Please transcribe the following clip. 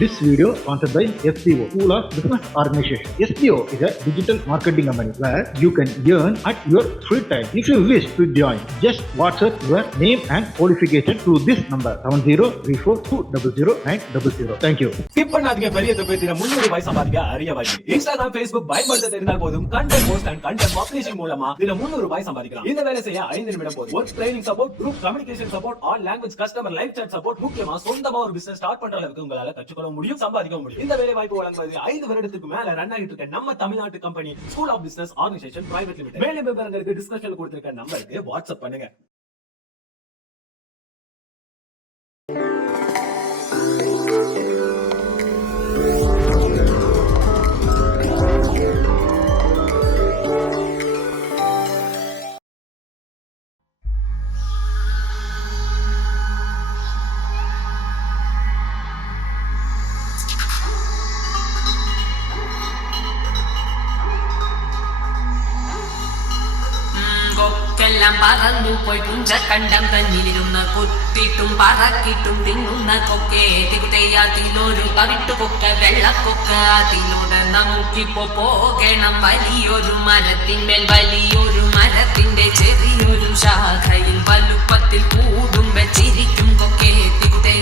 This video sponsored by SBO, School of Business Organization. SBO is a digital marketing company where you can earn at your free time. If you wish to join, just WhatsApp your name and qualification to this number 7034200900. Thank you. Skip பண்ணாதீங்க பெரிய தொகையில 300 ரூபாய் சம்பாதிக்க அரிய வழி. Instagram, Facebook பயன்படுத்த தெரிந்தால் போதும் content post and content publishing மூலமா தின 300 ரூபாய் சம்பாதிக்கலாம். இந்த வேலை செய்ய 5 நிமிடம் போதும். Work training support, group communication support, all language customer live chat support, முக்கியமா சொந்தமா ஒரு business start பண்ற அளவுக்கு உங்களால கற்றுக்கொள்ள முடியும், சம்பாதிக்க முடியும். இந்த வேலை வாய்ப்பு வழங்குவது 5 வருடத்துக்கு மேல ரன் ஆகிட்டு இருக்க நம்ம தமிழ்நாட்டு company school of business organisation private limited. மேலும் விவரங்களுக்கு டிஸ்கிரிப்ஷன்ல கொடுத்திருக்க நம்பருக்கு வாட்ஸ்அப் பண்ணுங்க. കൊക്കെല്ലാം പറന്നു പോയി പുഞ്ച കണ്ടം തന്നിരുന്ന കൊത്തിട്ടും പറക്കിട്ടും തിന്നുന്ന കൊക്കെ തികുതയാത്തിലൊരു തവിട്ടുകൊക്ക വെള്ളക്കൊക്ക അതിലൂടെ നമുക്കിപ്പോ പോകണം വലിയൊരു മരത്തിന്മേൽ വലിയൊരു മരത്തിന്റെ ചെറിയൊരു ശാഖയിൽ വലുപ്പത്തിൽ കൂടും വെച്ചിരിക്കും കൊക്കെ തികുതേ